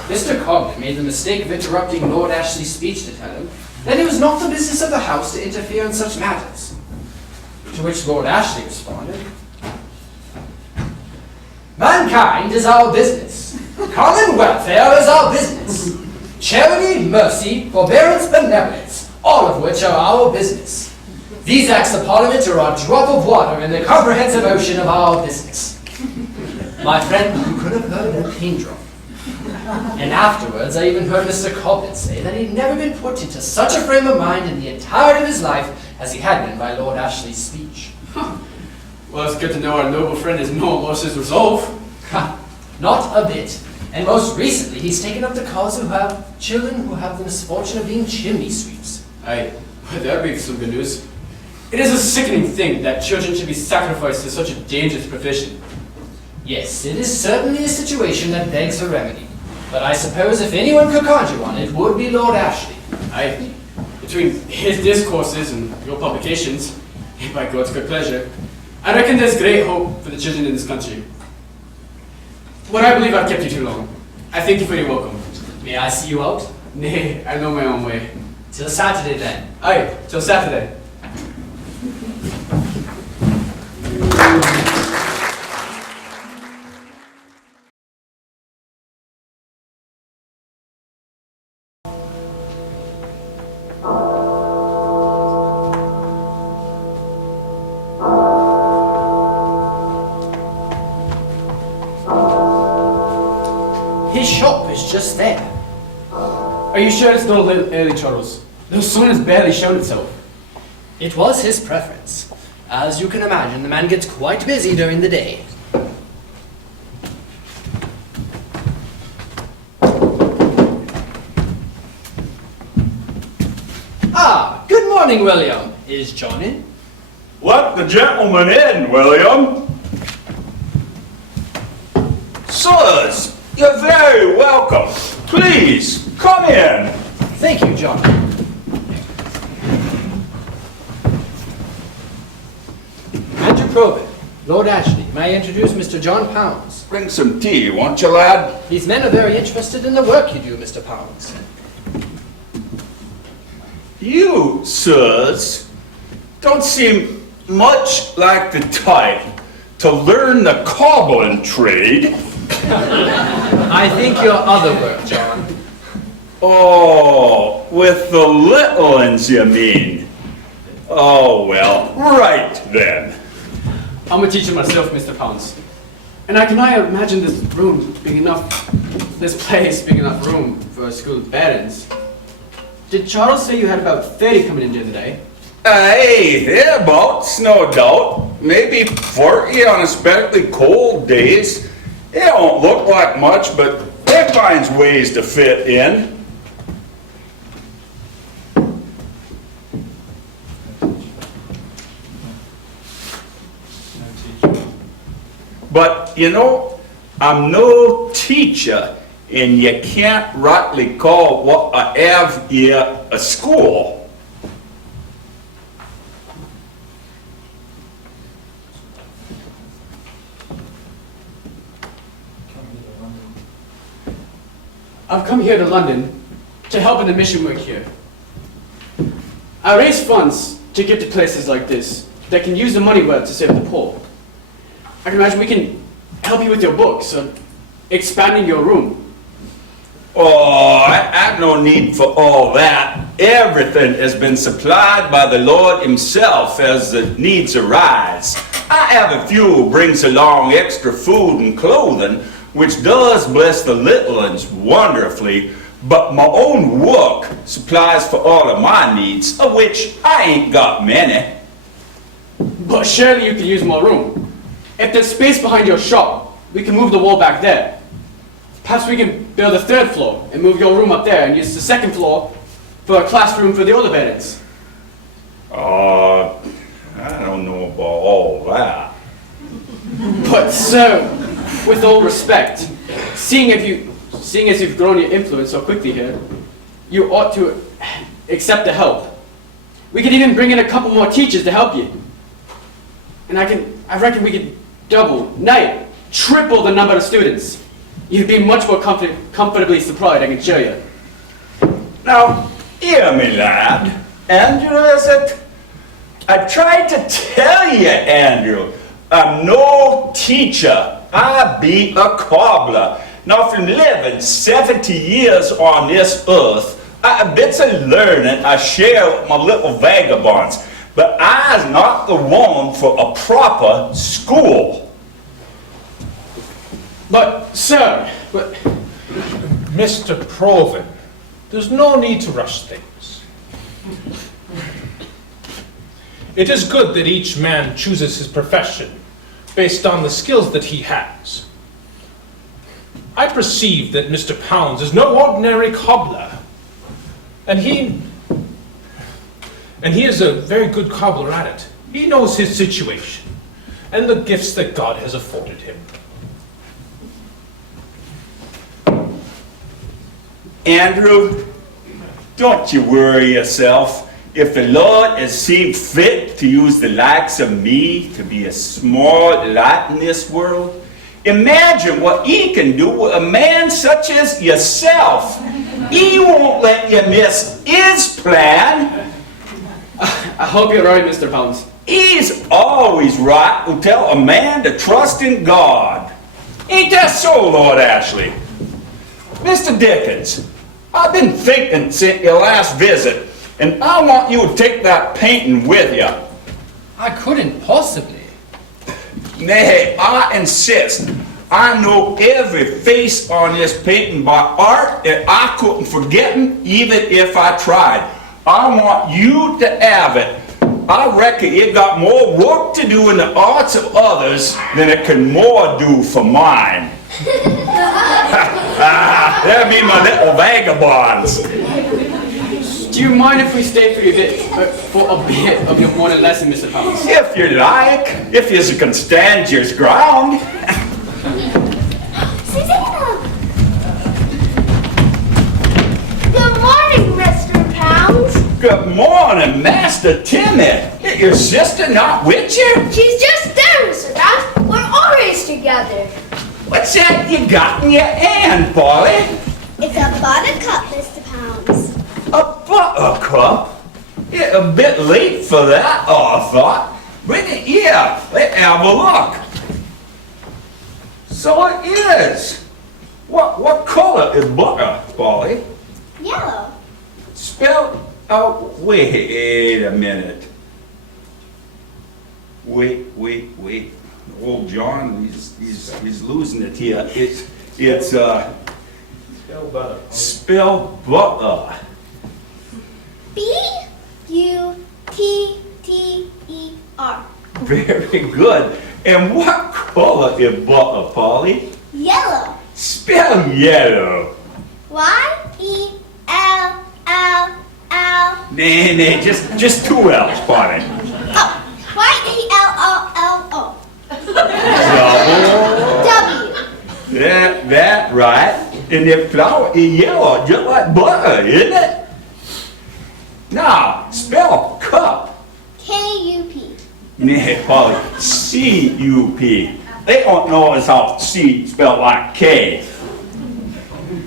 Mr. Cogden made the mistake of interrupting Lord Ashley's speech to tell him that it was not the business of the House to interfere in such matters. To which Lord Ashley responded, "Mankind is our business. Common welfare is our business. Charity, mercy, forbearance, benevolence, all of which are our business. These acts of Parliament are a drop of water in the comprehensive ocean of our business." My friend, you could have heard a pin drop. And afterwards, I even heard Mr. Cobden say that he'd never been put into such a frame of mind in the entirety of his life as he had been by Lord Ashley's speech. Well, it's good to know our noble friend has not lost his resolve. Not a bit. And most recently, he's taken up the cause who have children who have the misfortune of being chimney sweeps. Aye, well, that makes some good news. It is a sickening thing that children should be sacrificed to such a dangerous profession. Yes, it is certainly a situation that begs a remedy. But I suppose if anyone could conjure one, it would be Lord Ashley. Aye, between his discourses and your publications, and by God's good pleasure, I reckon there's great hope for the children in this country. Well, I believe I've kept you too long. I thank you for your welcome. May I see you out? Nay, I know my own way. Till Saturday then. Aye, till Saturday. His shop is just there. Are you sure it's not a little early, Charles? The sun has barely shown itself. It was his preference. As you can imagine, the man gets quite busy during the day. Ah, good morning, William. Is John in? Let the gentleman in, William. Sirs, you're very welcome. Please, come in. Thank you, John. Andrew Probit, Lord Ashley, may I introduce Mr. John Pounds? Bring some tea, won't you, lad? These men are very interested in the work you do, Mr. Pounds. You, sirs, don't seem much like the type to learn the cobbling trade. I think your other work, John. Oh, with the little uns, you mean? Oh, well, right then. I'm a teacher myself, Mr. Pounds. And I can imagine this room big enough, this place big enough room for a school of parents. Did Charles say you had about 30 coming in during the day? Aye, thereabouts, no doubt. Maybe 40 on especially cold days. It don't look like much, but they finds ways to fit in. But, you know, I'm no teacher, and you can't rightly call what I have here a school. I've come here to London to help in the mission work here. I raise funds to give to places like this that can use the money well to save the poor. I can imagine we can help you with your books or expanding your room. Oh, I have no need for all that. Everything has been supplied by the Lord himself as the needs arise. I have a few who brings along extra food and clothing, which does bless the little ones wonderfully, but my own work supplies for all of my needs, of which I ain't got many. But surely you can use more room. If there's space behind your shop, we can move the wall back there. Perhaps we can build a third floor and move your room up there and use the second floor for a classroom for the older parents. I don't know about all that. But sir, with all respect, seeing as you've grown your influence so quickly here, you ought to accept the help. We could even bring in a couple more teachers to help you. And I reckon we could double, triple the number of students. You'd be much more comfortably supplied, I can assure you. Now, hear me, lad. Andrew, is it? I tried to tell you, Andrew, I'm no teacher. I be a cobbler. Now, from living 70 years on this earth, I have bits of learning I share with my little vagabonds. But I's not the one for a proper school. But, sir, Mr. Proven, there's no need to rush things. It is good that each man chooses his profession based on the skills that he has. I perceive that Mr. Pounds is no ordinary cobbler, and he is a very good cobbler at it. He knows his situation and the gifts that God has afforded him. Andrew, don't you worry yourself. If the Lord has seen fit to use the likes of me to be a small light in this world, imagine what he can do with a man such as yourself. He won't let you miss his plan. I hope you're right, Mr. Pounds. He's always right to tell a man to trust in God. Ain't that so, Lord Ashley? Mr. Dickens, I've been thinking since your last visit, and I want you to take that painting with you. I couldn't possibly. Nay, I insist. I know every face on this painting by art, and I couldn't forget them even if I tried. I want you to have it. I reckon it got more work to do in the arts of others than it can more do for mine. There be my little vagabonds. Do you mind if we stay for a bit of your morning lesson, Mr. Pounds? If you like, if you can stand your ground. Susanna! Good morning, Mr. Pounds. Good morning, Master Timmy. Is your sister not with you? She's just there, Mr. Pounds. We're always together. What's that you got in your hand, Polly? It's a buttercup, Mr. Pounds. A buttercup? Yeah, a bit late for that, I thought. Bring it here. Let's have a look. So it is. What color is butter, Polly? Yellow. Spell out. Wait a minute. Wait. Old John, he's losing it here. It's Spell butter. Spell butter. B-U-T-T-E-R. Very good. And what color is butter, Polly? Yellow. Spell yellow. Y-E-L-L-L. Nay, just two L's, Polly. Oh, Y-E-L-L-L-O. W. That right. And the flower is yellow, just like butter, isn't it? Now, spell cup. K-U-P. Nay, Polly, C-U-P. They don't know as how C spelled like K.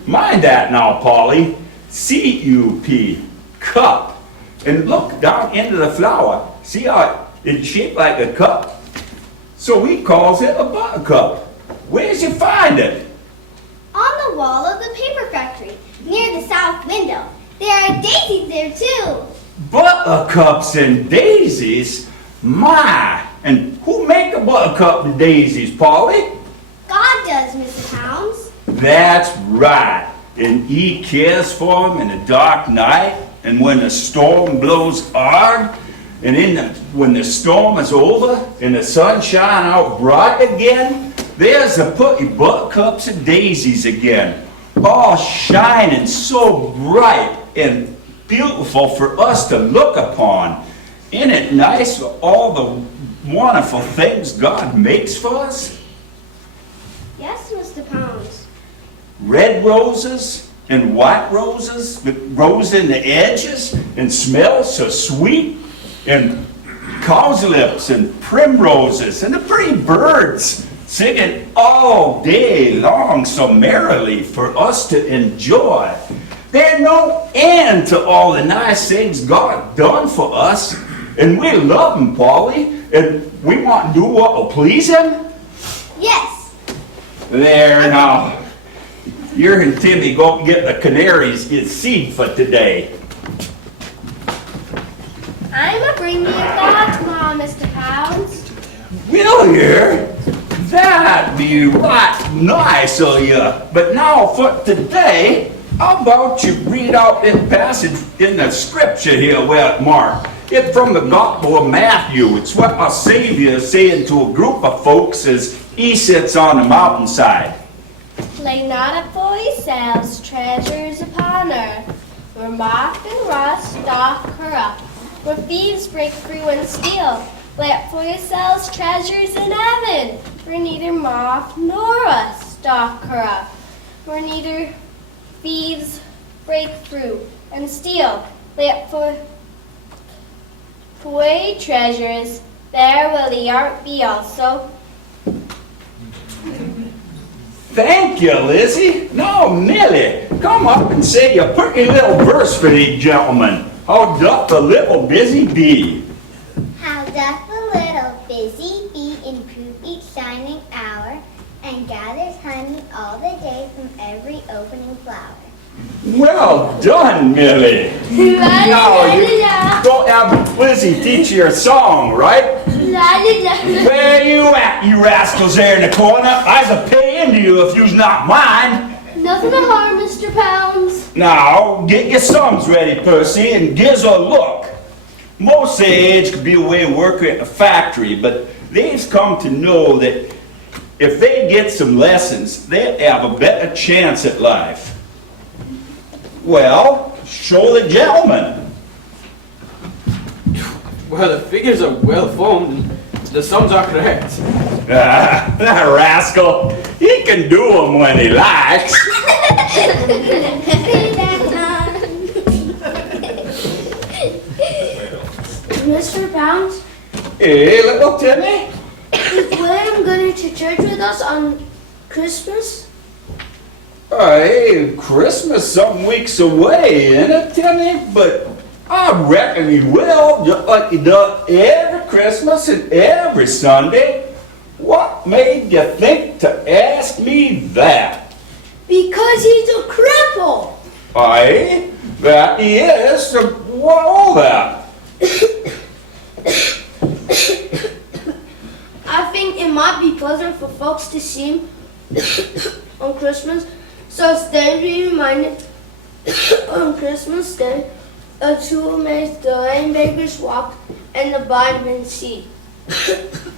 Mind that now, Polly. C-U-P. Cup. And look down into the flower. See how it's shaped like a cup? So we calls it a buttercup. Where'd you find it? On the wall of the paper factory, near the south window. There are daisies there too. Buttercups and daisies? My! And who make a buttercup and daisies, Polly? God does, Mr. Pounds. That's right. And he cares for them in the dark night, and when the storm blows hard, and when the storm is over, and the sun shine out bright again, there's the pretty buttercups and daisies again, all shining so bright and beautiful for us to look upon. Isn't it nice for all the wonderful things God makes for us? Yes, Mr. Pounds. red roses and white roses with rose in the edges and smell so sweet, and cowslips and primroses and the pretty birds singing all day long so merrily for us to enjoy. There's no end to all the nice things God done for us, and we love Him, Polly, and we want to do what will please Him. Yes. There now. You and Timmy go get the canaries get seed for today. I'm a bringing you that, Mom, Mr. Pounds. Will you? That'd be right nice of you. But now for today, how about you read out this passage in the scripture here where it marked? It's from the Gospel of Matthew. It's what our Savior is saying to a group of folks as He sits on the mountainside. Lay not up for yourselves treasures upon earth, where moth and rust doth corrupt, where thieves break through and steal. Lay up for yourselves treasures in heaven, where neither moth nor rust doth corrupt, where neither thieves break through and steal. Lay up for your treasures, there will the heart be also. Thank you, Lizzie. Now, Millie, come up and say a pretty little verse for these gentlemen. How doth the little busy bee? How doth the little busy bee improve each shining hour, and gathers honey all the day from every opening flower. Well done, Millie. Now, you don't have Lizzie teach you a song, right? Where you at, you rascals there in the corner? I's a pay into you if you's not mine. Nothing to harm, Mr. Pounds. Now, get your sums ready, Percy, and give us a look. Most age could be away working at a factory, but they've come to know that if they get some lessons, they'll have a better chance at life. Well, show the gentleman. Well, the figures are well formed and the sums are correct. That rascal, he can do them when he likes. Mr. Pounds, Hey, little Timmy. is William going to church with us on Christmas? Hey, Christmas some weeks away, ain't it, Timmy? But I reckon he will, just like he does every Christmas and every Sunday. What made you think to ask me that? Because he's a cripple. Aye, that he is, what all that? I think it might be pleasant for folks to see him on Christmas, so stay be reminded on Christmas Day of who makes the lame beggars walk and the blind men see.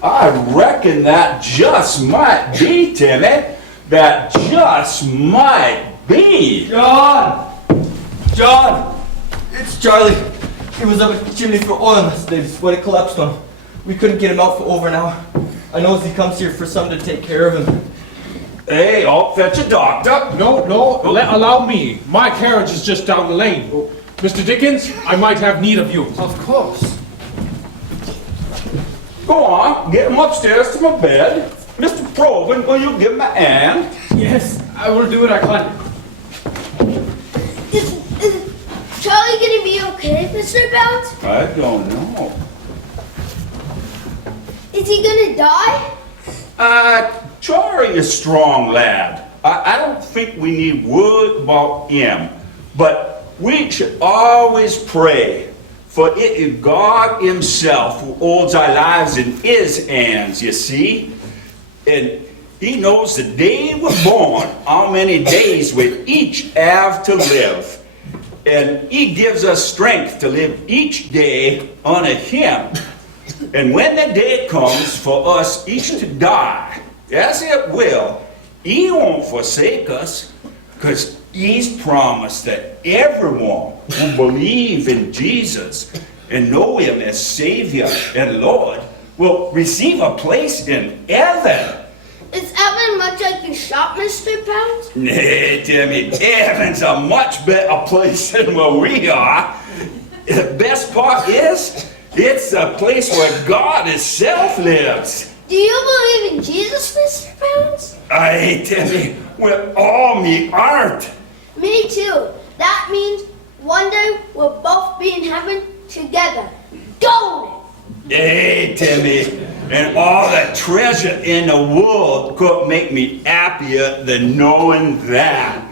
I reckon that just might be, Timmy. That just might be. John! John! It's Charlie. He was up at the chimney for oil yesterday when it collapsed on him. We couldn't get him out for over an hour. I know as he comes here for someone to take care of him. Hey, I'll fetch a doctor. No, allow me. My carriage is just down the lane. Mr. Dickens, I might have need of you. Of course. Go on, get him upstairs to my bed. Mr. Probin, will you give him a hand? Yes, I will do what I can. Is Charlie gonna be okay, Mr. Pounds? I don't know. Is he gonna die? Charlie is a strong lad. I don't think we need word about him. But we should always pray, for it is God Himself who holds our lives in His hands, you see. And He knows the day we're born, how many days we each have to live. And He gives us strength to live each day unto Him. And when the day comes for us each to die, as it will, He won't forsake us, because He's promised that everyone who believes in Jesus and know Him as Savior and Lord will receive a place in heaven. Is heaven much like your shop, Mr. Pounds? Nay, Timmy, heaven's a much better place than where we are. The best part is, it's a place where God Himself lives. Do you believe in Jesus, Mr. Pounds? Aye, Timmy, with all me heart. Me too. That means one day we'll both be in heaven together. Golden! Hey, Timmy, and all the treasure in the world couldn't make me happier than knowing that.